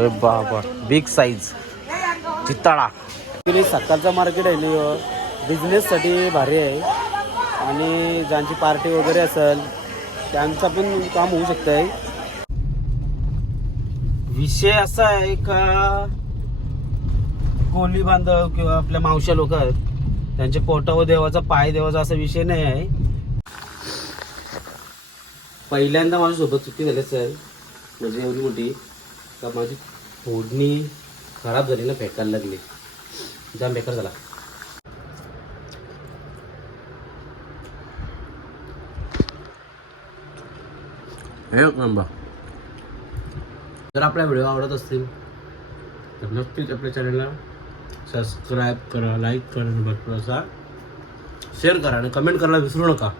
अरे बाबा. Big size चितळा. ॲक्च्युली सकाळचा मार्केट आहे ना बिझनेससाठी भारी आहे. आणि ज्यांची पार्टी वगैरे असेल त्यांचं पण काम होऊ शकतं आहे विषय असा आहे का कोली बांधव किंवा आपल्या मावश्या लोक आहेत त्यांच्या पोटावर देवाचा पाय देवाचा असा विषय नाही आहे. पहिल्यांदा माझ्यासोबत चुकी झाली सर म्हणजे एवढी मोठी. का माझी फोडणी खराब झाली ना फेकायला लागली. जाम बेकार झाला. एक नंबर जर आपला व्हिडिओ आवडत असतील तर नक्कीच आपल्या चॅनलला सबस्क्राईब करा लाईक करा भरपूर असा शेअर करा आणि कमेंट करायला विसरू नका.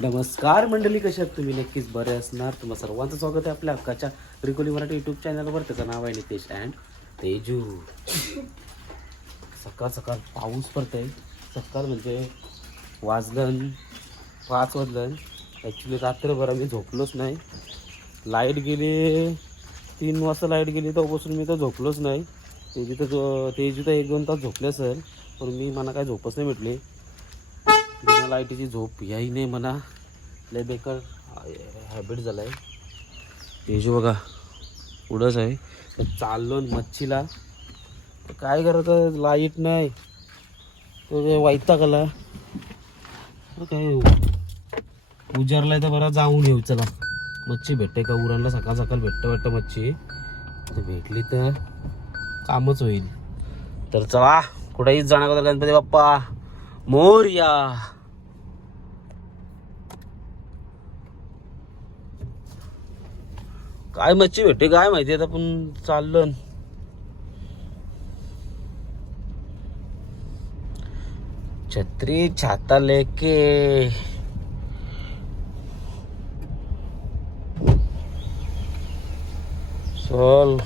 नमस्कार मंडळी कशा आहात तुम्ही? नक्कीच बरे असणार. तुम्हा सर्वांचं स्वागत आहे आपल्या हक्काच्या रिकोली मराठी यूट्यूब चॅनलवर त्याचं नाव आहे नितेश अँड तेजू. सकाळ सकाळ पाऊस पडतंय. सकाळ म्हणजे वाजलं पाच वाजलं ॲक्च्युली रात्रभर आम्ही झोपलोच नाही. लाइट गेली तीन वाजता लाइट गेली तेव्हापासून मी तर झोपलोच नाही. तेजी तर झो तेजी तर एक दोन तास झोपले असेल पण मी मला काय झोपच नाही भेटली. बिना लाईटीची झोप याही नाही म्हणा. लय बेकार हॅबिट झाला आहे तेजू बघा पुढंच आहे. तर चाललो मच्छीला. तर काय करायचं लाइट नाही. तो वाईटा कला काय हो? उजारलाय तर बरा जाऊन येऊ चला. मच्छी भेटते का? उरणला सकाळ सकाळ भेटतं वाटतं मच्छी. तर भेटली तर कामच होईल. तर चला कुठेही जाणार गणपती बाप्पा. मोरया. काय मच्छी भेटते काय माहिती आता पण चाललं. छत्री छाता लेके चल.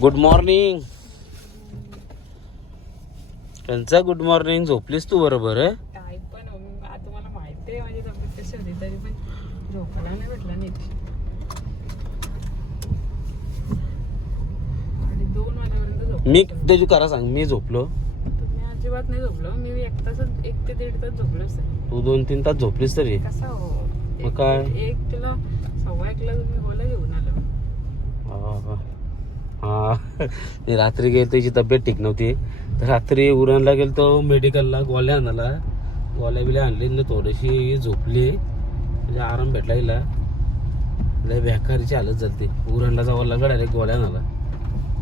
गुड मॉर्निंग त्यांचा गुड मॉर्निंग झोपलीस तू बरोबर आहे पण आता मला माहिती आहे माझी तब्येत कशी होती तरी पण झोपायला नाही भेटला नाही आणि दोन वाजेपर्यंत झोप मी त्याची करा सांग मी झोपलो. मी अजिबात नाही झोपलो. मी एक तासच एक ते दीड तास झोपलो तू दोन तीन तास झोपलीस तरी. कसा हो? मग काय? एक किलो सव्वा एकला तुम्ही गोला घेऊन आलो. हा रात्री गेलो त्याची तब्येत ठीक नव्हती. तर रात्री उरणला गेलो तो मेडिकलला गोळ्या आणायला. गोळ्या बिल्या आणली ना थोडीशी झोपली. म्हणजे आराम भेटला गेला लय बेकारीची हालत झाली उरणला जावं लागलं डायरेक्ट गोळ्या आणायला.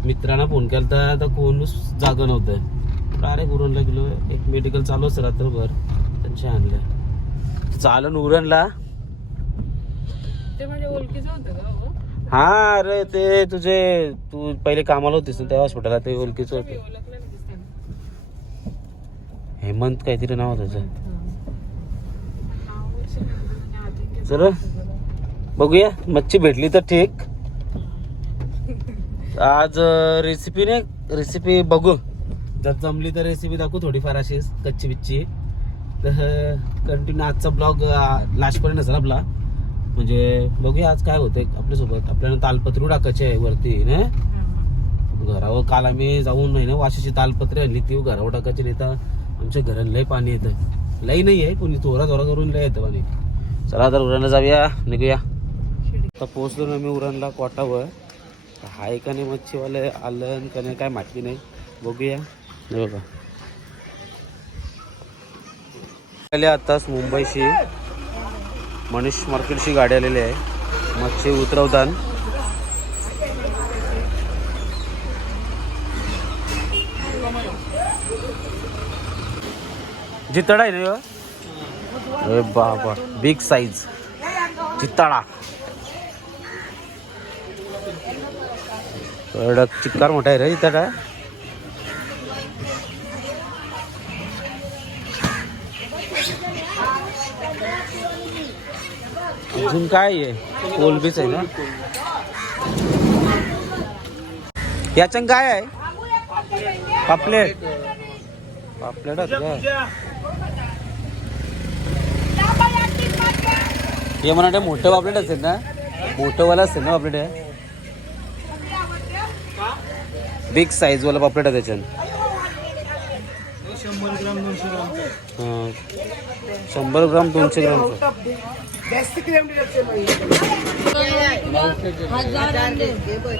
मित्रांना फोन केला तर आता कोणच जागं नव्हतं. डायरेक्ट उरणला गेलो. एक मेडिकल चालू असतं रात्रभर. त्यांच्या आणल्या चालन उरणला. ते माझ्या ओळखीचं होतं का हो? हा अरे ते तुझे तू पहिले कामाला होतीस ना त्या हॉस्पिटलला ते ओळखीचं होते. हेमंत काहीतरी नाव होतं त्याचं. चला. बघूया. मच्छी भेटली तर ठीक. आज रेसिपी नाही रेसिपी बघू. जर जमली तर रेसिपी दाखवू थोडीफार अशी कच्ची बिच्ची. तर कंटिन्यू आजचा ब्लॉग लास्टपर्यंत असेल आपला. म्हणजे बघूया आज काय होतंय आपल्यासोबत. आपल्याला तालपत्री टाकायची आहे वरती ना. घरावर काल आम्ही जाऊन नाही ना वाशीची तालपत्री आणली ती घरावर टाकायची नाही तर आमच्या घरात लय पाणी येतं. लई नाही आहे पण थोडा थोडा करून लय येतं पाणी. चला तर उरणला जाऊया निघूया. आता पोहोचलो ना मी उरणला कोटावर. हाय का नाही मच्छीवाले आलं का नाही काय माहिती नाही. बघूया. हे बघा. आले आताच मुंबईशी. मनीष मार्केटशी गाडी आलेली आहे. मच्छी उतरवताना. जितडा आहे ना बाबा. बिग साईज चित्ताळा एवढा चिक्कार मोठा आहे रे इथं काय? अजून काय आहे? कोलबीच आहे ना? याच्यान काय आहे? पापलेट. पापलेट हे म्हणा मोठं पापलेट असेल ना? मोठंवाला असेल ना पापलेट आहे बिग साईज वाला पापलेट आहे त्याच्यात. हां. शंभर ग्राम दोनशे ग्राम. हजार दे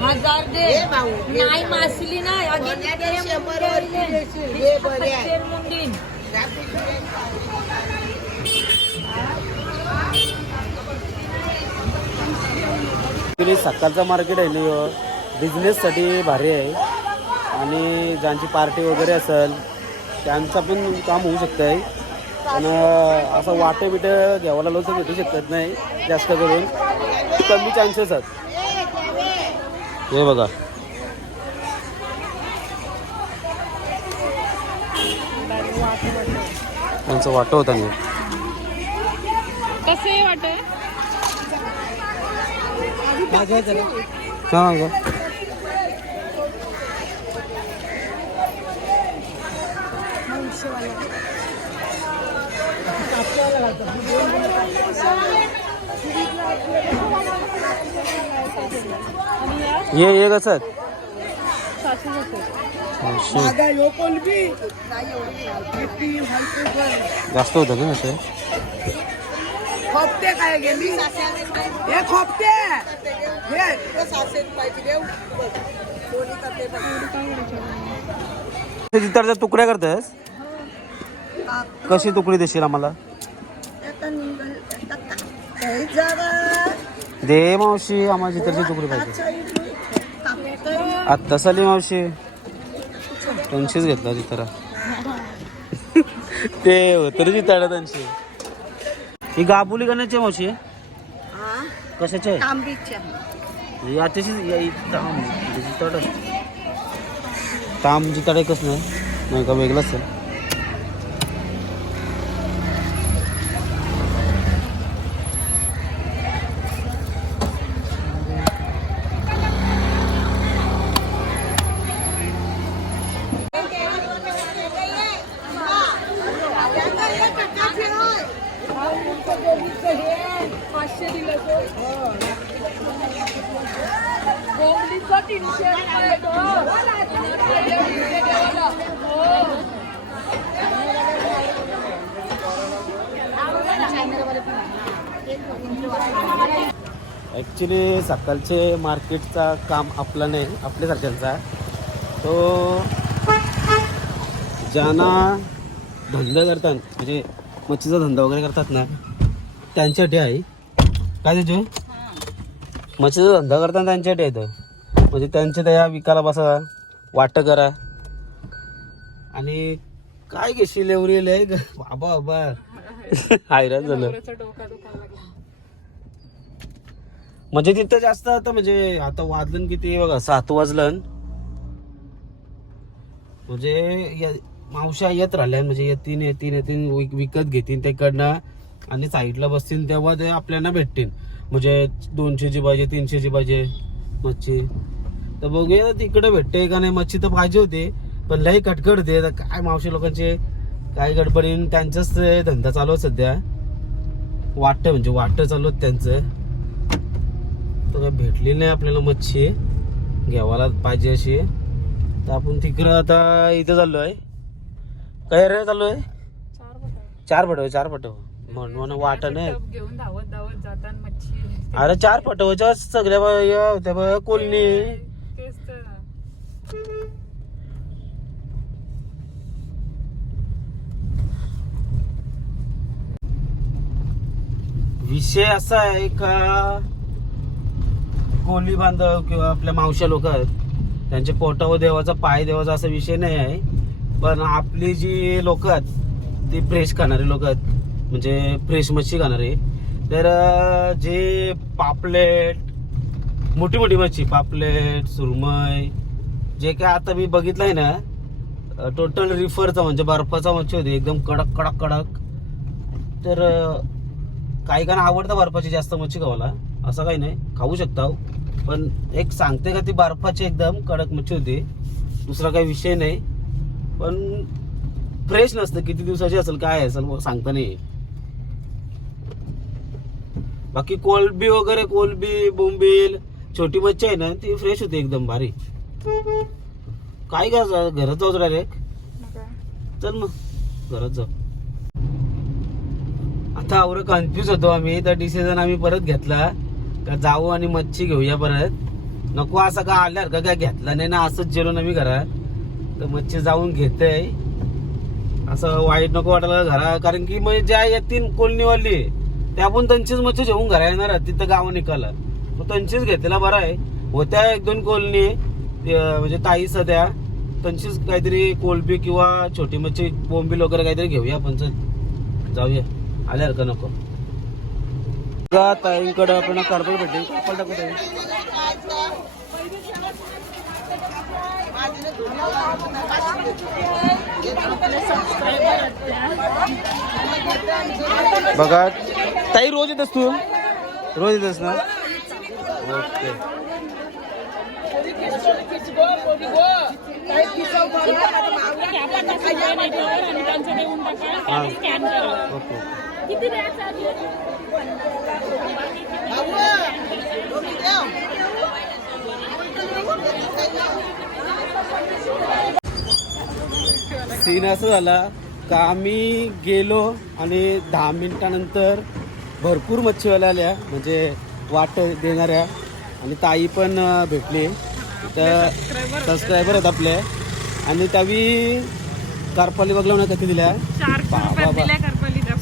हजार दे. नाही मासली नाही अगेन मुंडीन ॲक्च्युली सकाळचा मार्केट आहे ना बिझनेससाठी भारी आहे. आणि ज्यांची पार्टी वगैरे असेल त्यांचं पण काम होऊ शकतं आहे पण असं वाटे बिटे घ्यावाला लोक भेटू शकत नाही जास्त करून. कमी चान्सेस आहेत. हे बघा. त्यांचं वाटं होतं नाही कसं वाटत हां. ये ये कसं जास्त होतं ना असे खोपते काय गेली हे खोपते तुकड्या करतेस कशी तुकडी देशील आम्हाला? दे मावशी आम्हाला जितरची तुकडी पाहिजे. आत्ता साली मावशी. दोनशेच घेतला जितरा ते होतं रे जिताडा दोनशे. ही गाबुली करण्याची मावशी. कशाची आहे? याच्याशी ताम जिताड ताम जिताड एकच नाही नाही का वेगळंच आहे? ॲक्च्युली सकाळचे मार्केटचा काम आपला नाही आपल्यासारख्यांचा आहे. तो ज्यांना धंदा करतात म्हणजे मच्छीचा धंदा वगैरे करतात ना त्यांच्यासाठी आहे. काय त्याचे? मच्छीचा धंदा करताना त्यांच्यासाठी येतं म्हणजे त्यांच्या त्या विकायला बसा वाटं करा. आणि काय घेशील एवढी बाबा बाबा. हैराण झालं. म्हणजे तिथं जास्त आता म्हणजे आता वाजलं किती बघा सात वाजलं म्हणजे मावशा येत राहिल्या म्हणजे येतीन येतीन येतीन विक- विकत घेतील तिकडनं आणि साईडला बसतील तेव्हा ते आपल्याला भेटतील. म्हणजे दोनशेची पाहिजे तीनशेची पाहिजे मच्छी. तर बघूया तिकडे भेटते का नाही मच्छी तर पाहिजे होती पण लई कटकट कटकडते तर काय मावशी लोकांचे काय गडबडीन त्यांचाच ते धंदा चालू आहे सध्या. वाटतं म्हणजे वाटतं चालू त्यांचं. तर काय भेटली नाही आपल्याला मच्छी. घ्यावाला पाहिजे अशी. तर आपण तिकडं आता इथं चाललो आहे काय रे चाललो आहे चार पटव चार पटव. म्हणून वाट नाही. टप घेऊन धावत धावत जाताना मच्छी अरे चार पटवच्या सगळ्या होत्या बा कोलनी. तेच तर. विषय असा आहे का? कोली बांधव किंवा आपल्या मावश्या लोक आहेत त्यांच्या पोटावर देवाचा पाय देवाचा असा विषय नाही आहे. पण आपली जी लोक आहेत ती फ्रेश खाणारी लोक आहेत. म्हणजे फ्रेश मच्छी खाणारी. तर जे पापलेट मोठी मोठी मच्छी पापलेट सुरमई जे काय आता मी बघितलं आहे ना टोटल रिफरचा म्हणजे बर्फाचा मच्छी होती एकदम कडक कडक कडक. तर काही काना आवडतं बर्फाची जास्त मच्छी खावाला असं काही नाही. खाऊ शकता हो. पण एक सांगते का ती बर्फाची एकदम कडक मच्छी होती. दुसरा काही विषय नाही. पण फ्रेश नसतं किती दिवसाची असेल काय असेल सांगता नाही. बाकी कोलबी वगैरे कोलबी बोंबील छोटी मच्छी आहे ना ती फ्रेश होती एकदम भारी. काय का घरात जाऊ डायरेक्ट चल मग घरात जाऊ. आता एवढं कन्फ्युज होतो आम्ही तर डिसिजन आम्ही परत घेतला. का जाऊ आणि मच्छी घेऊया परत. नको असं का आल्यावर का? काय घेतलं नाही ना असंच जेलो ना मी घरात. तर मच्छी जाऊन घेते असं वाईट नको वाटायला घरा कारण की मग ज्या येतील कोलनीवाली त्या पण त्यांचीच मच्छी जेवून घरा येणार तिथं गावं निकाला. मग त्यांचीच घेतलेला बरं आहे. होत्या एक दोन कोलनी म्हणजे ताई सध्या त्यांचीच काहीतरी कोलबी किंवा छोटी मच्छी बोंबील वगैरे काहीतरी घेऊया आपण. चल जाऊया. आल्यावर का नको? बघा, ताईंकडे आपण कार्बल भेटेल? कार्बल टाकू ताई? बघा ताई रोज येतस तू रोज येतस ना ओके. ओके सीन असं झाला का आम्ही गेलो आणि दहा मिनिटानंतर भरपूर मच्छीवाल्या आल्या म्हणजे वाट देणाऱ्या. आणि ताई पण भेटली. तर सबस्क्रायबर आहेत आपले. आणि त्यावी कारपाली बघला म्हणा किती दिल्या? चारशे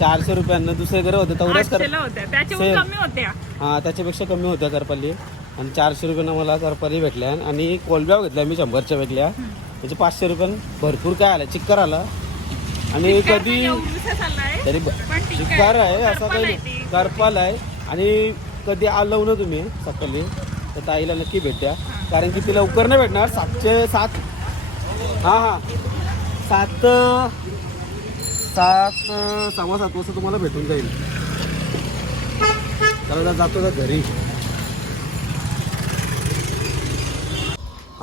चारशे रुपयांना दुसरे घर होतं तेवढंच कर. आठशेला होत्या. त्याच्याहून Same. कमी होत्या. हा त्याच्यापेक्षा कमी होत्या करपाली. आणि चारशे रुपयानं मला करपाली भेटल्या. आणि कोलब्या घेतल्या मी शंभरच्या वेगळ्या. म्हणजे पाचशे रुपयानं भरपूर काय आलं चिक्कर आला. आणि कधी तरी ब- पण ठीक आहे. चिक्कार आहे असा करपाल काही आहे ती. करपाल आहे. आणि कधी आलं ना तुम्ही सकाळी तर ताईला नक्की भेट्या कारण की ती लवकर नाही भेटणार सातशे सात. हां हां. सात सात सव्वा सात वाजता तुम्हाला भेटून जाईल. त्याला जातो का घरी?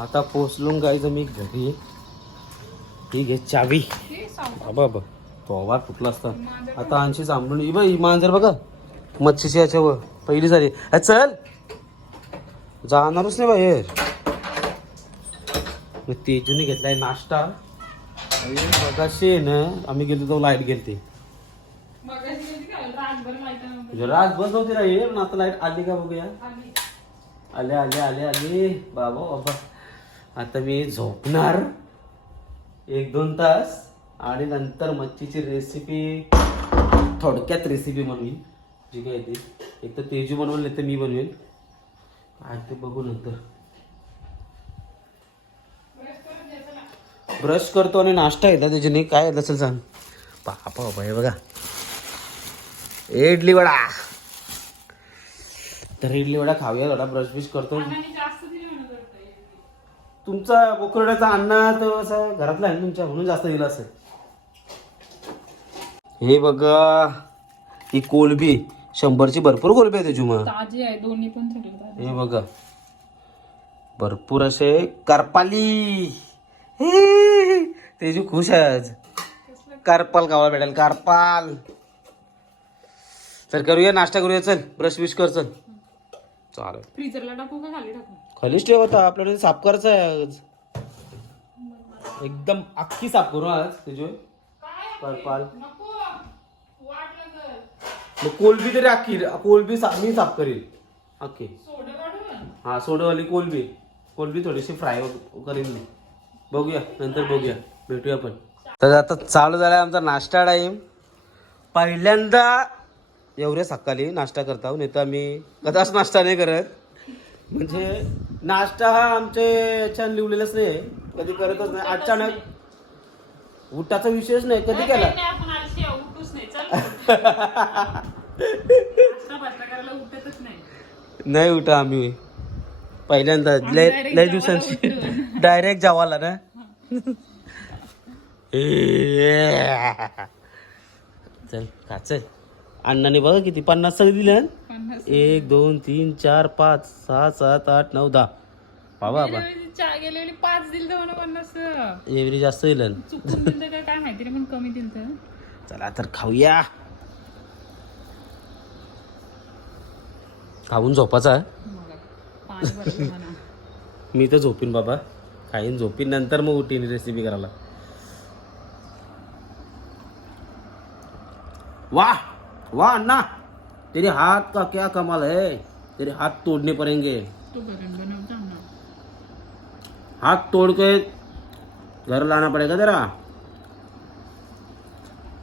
आता पोचलो गायचं मी घरी. ठीक आहे चावी. बाबा बा तो फुटला असता? आता आणशी सांभाळून ही बाई मांजर बघा. मच्छीची याच्यावर पहिली झाली अ, चल. जाणारच नाही बाहेर. मग तेजूने घेतलाय नाश्ता. मगाशी आहे ना आम्ही गेलो तो लाइट गेलते. म्हणजे रात बस होती राहील पण आता लाइट आली का बघूया. आले. आले आले आले बाबा बाबा. आता मी झोपणार. एक दोन तास. आणि नंतर मच्छीची रेसिपी थोडक्यात रेसिपी बनवीन. जी काय ती. एक तर तेजू बनवेल नाही तर मी बनवेल काय ते बघू नंतर. ब्रश करतो आणि नाश्ता येतात त्याच्याने. काय येत असेल सांग. बापा हे बघा. इडली वडा. तर इडली वडा खाऊया थोडा ब्रश बिश करतो. तुमचा बोकरड्याचा अण्णा तो असा घरातला आहे तुमच्या? म्हणून जास्त दिला असेल. हे बघा ही कोलबी. शंभरची भरपूर कोलबी आहे त्याची मग ताजी आहे दोन्ही पण सगळे हे बघा. भरपूर असे करपाली. तेजू खुश आहे आज कारपाल गावाला भेटेल कारपाल. चल करूया नाश्ता करूया चल. ब्रश बिश कर चल. चालेल. फ्रीजरला टाकू का खाली टाकू? खालीच ठेव आता आपल्याला साफ करायचं आहे आज. एकदम अख्खी साफ करू आज तुझे करपाल. मग कोलबी तरी अख्खी कोलबी सा- मी साफ करील. अख्खी हा सोडवाली कोलबी. कोलबी थोडीशी फ्राय करीन मी. बघूया नंतर बघूया. भेटूया आपण. तर आता चालू झाला आमचा नाश्ता टाईम पहिल्यांदा एवढे सकाळी नाश्ता करता नाही तर आम्ही कदाच नाश्ता नाही करत. म्हणजे नाश्ता हा आमच्या याच्यात लिवलेलाच नाही. कधी करतच नाही. अचानक उठाचा विषयच नाही. कधी केला? नाही उठा आम्ही. पहिल्यांदा लय लय दिवसांची. डायरेक्ट जेवायला ना? चल खा चल अण्णाने बघा किती पन्नास सगळे दिले हं? एक दोन तीन चार पाच सहा सात आठ नऊ दहा. बाबा गेलेली पाच दिल पन्नास. जास्त दिलं काय काय माहिती पण कमी दिल तर चला तर खाऊया. खाऊन झोपाचा मी तर झोपीन बाबा. खाईन झोपीन नंतर मग उठीन रेसिपी करायला. वा वा अण्णा तेरे हात का क्या कमाल है? तेरे हात तोडणे पड़ेंगे हात हाथ तोड़ के घर लाना पड़ेगा जरा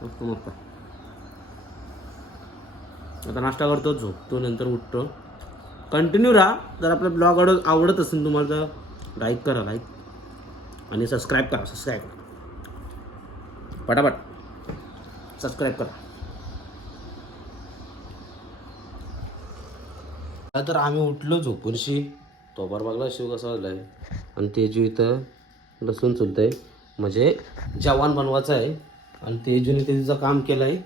मस्त मस्त. आता नाश्ता करतो झोपतो नंतर उठतो. कंटिन्यू राहा. जर आपला ब्लॉग आवडत असेल तुम्हाला तर लाईक करा लाईक आणि सबस्क्राईब करा सबस्क्राईब पटापट सबस्क्राईब करा. तर आम्ही उठलो झोपूनशी. तोबर बघला शिव कसा आहे आणि तेजू इथं लसूण चुलतंय. म्हणजे जवान बनवायचं आहे. आणि तेजूने तिचं काम केलं आहे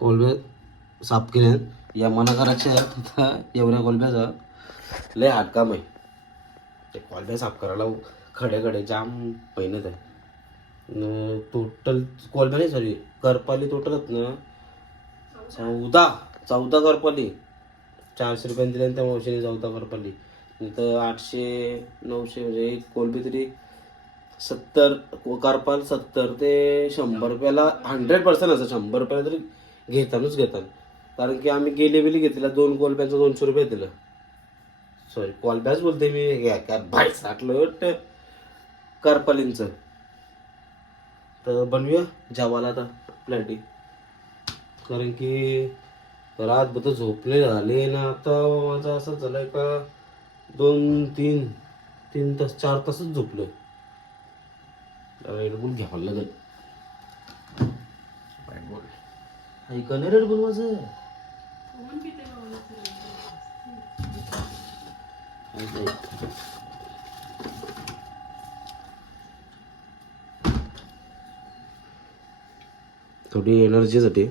कोलबे साफ केले या मनाकाराच्या आता एवढ्या कोलब्याचा लय हात काम आहे. ते कोलब्या साफ करायला खडे खडे जाम मेहनत आहे. टोटल कॉलबे नाही सॉरी करपाली टोटल आहेत ना. चौदा चौदा करपाली. चारशे रुपयाने दिले त्या मावशीने चौदा करपाली. तर आठशे नऊशे म्हणजे एक कोलबी तरी सत्तर करपाल सत्तर ते शंभर रुपयाला हंड्रेड पर्सेंट असं शंभर रुपयाला तरी घेतानच घेतात कारण की आम्ही गेले वेली घेतलेला दोन कोलब्याचं दोनशे रुपये दिलं. सॉरी कोलब्याच बोलते मी. घ्या काय भाई साठलं करपालींचं तर बनवूया जेवायला आता प्लॅटी. कारण की रातभर झोपले झाले ना आता माझं असं झालंय का दोन तीन तीन तास चार तासच झोपलोय. रेडबुल घ्यावं लागेल. रेडबुल ऐका ना रेडबुल माझं. थोडी एनर्जीसाठी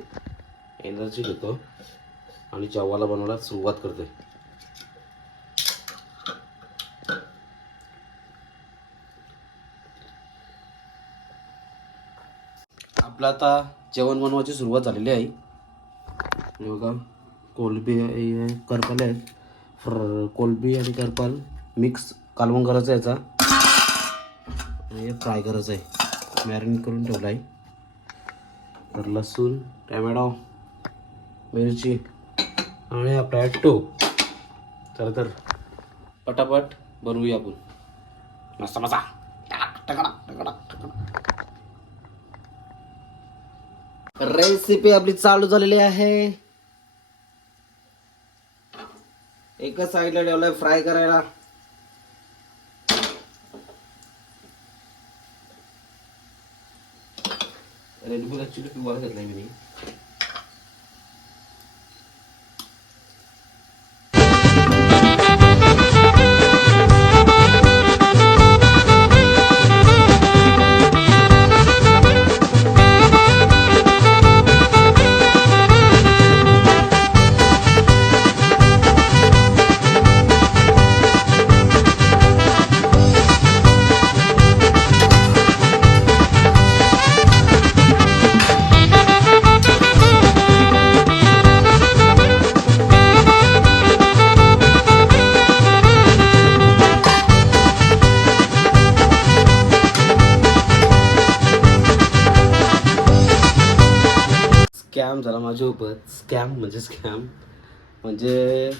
एनर्जी घेतो. आणि जेवायला बनवायला सुरुवात करते. आपलं आता जेवण बनवायची सुरुवात झालेली आहे. बघा कोलबी आहे करपले आहेत. कोलबी आणि करपाल मिक्स कालवण करायचं आहे याचा. हे फ्राय करायचं आहे. मॅरिनेट करून ठेवला आहे. तर लसूण टॅमॅटो मिरची आणि आपला ॲटो चला तर पटापट बनवूया आपण. मस्त मसा रेसिपी आपली चालू झालेली आहे. एकच साईडला ठेवलाय फ्राय करायला. रेडबुल ऍक्च्युली पिवायला घेतलाय मी माझ्यासोबत स्कॅम म्हणजे स्कॅम म्हणजे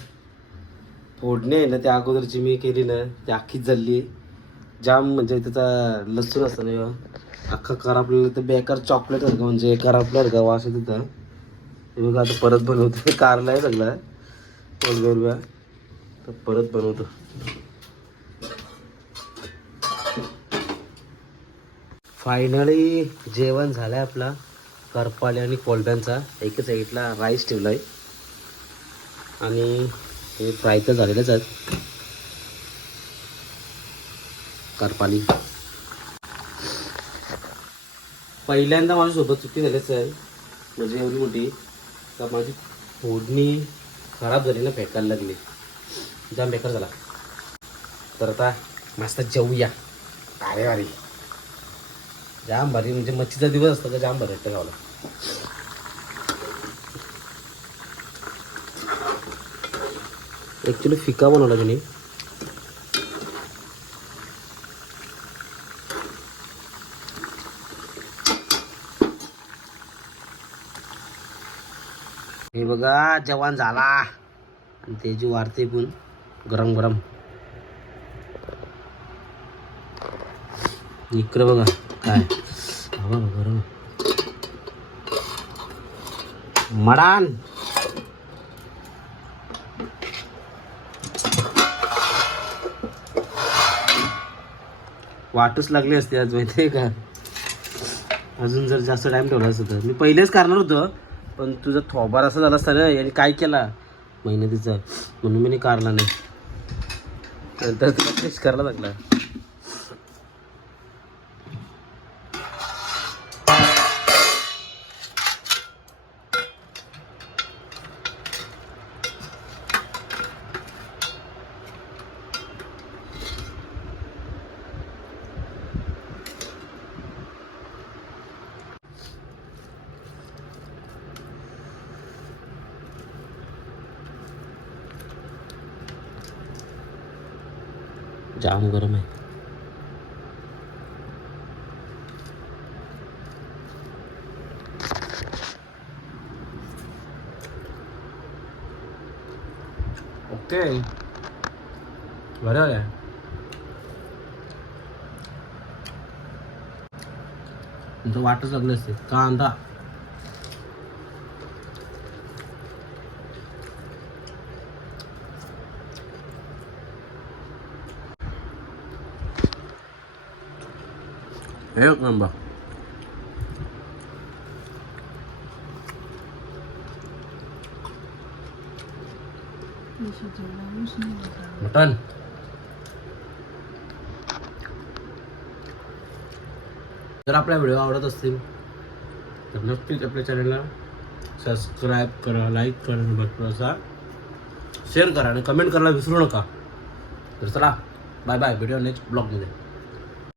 फोडणे आहे ना त्या अगोदरची मी केली ना ती अख्खी जल्ली जाम म्हणजे त्याचा लसूण असतं ना अख्खा करापलेलं तर बेकार चॉकलेट सारखं म्हणजे करापल्यासारखं वास येत होता हे बघा आता परत बनवतो. कारला आहे सगळा. रुपया. तर परत बनवतो. फायनली जेवण झालं आहे आपला. करपाले आणि कोलब्यांचा एकच साईडला राईस ठेवलाय. आणि हे फ्राय तर झालेलंच आहेत करपाली. पहिल्यांदा माझ्यासोबत चुकी झालीच आहे म्हणजे एवढी मोठी का माझी फोडणी खराब झाली ना फेकायला लागली. जाम बेकार झाला. तर आता मस्त जेवूया. अरे भारी जाम भारी म्हणजे मच्छीचा दिवस असतो का जाम भारी वाटतं गावाला ॲक्च्युली फिका बनवला त्यांनी हे बघा जवान झाला आणि त्याची वारते पण गरम गरम इकडं बघा काय हा बघा गरम मडान. वाटच लागली असते आज माहिती आहे का? अजून जर जास्त टाइम ठेवला असतं तर. मी पहिलेच करणार होतं पण तुझा थोबार असा झाला असता ना याने काय केला? मेहनतीचा म्हणून मी कारला नाही. नंतर तुला टेस्ट करायला लागला. जाम गरम आहे. ओके. बरं आहे. तुमचं वाटच लागलं असते कांदा. एक नंबर मटन जर आपला व्हिडिओ आवडत असतील तर नक्कीच आपल्या चॅनलला सबस्क्राईब करा लाईक करा आणि भरपूर असा शेअर करा आणि कमेंट करायला विसरू नका तर चला बाय बाय व्हिडिओ नेक्स्ट ब्लॉगमध्ये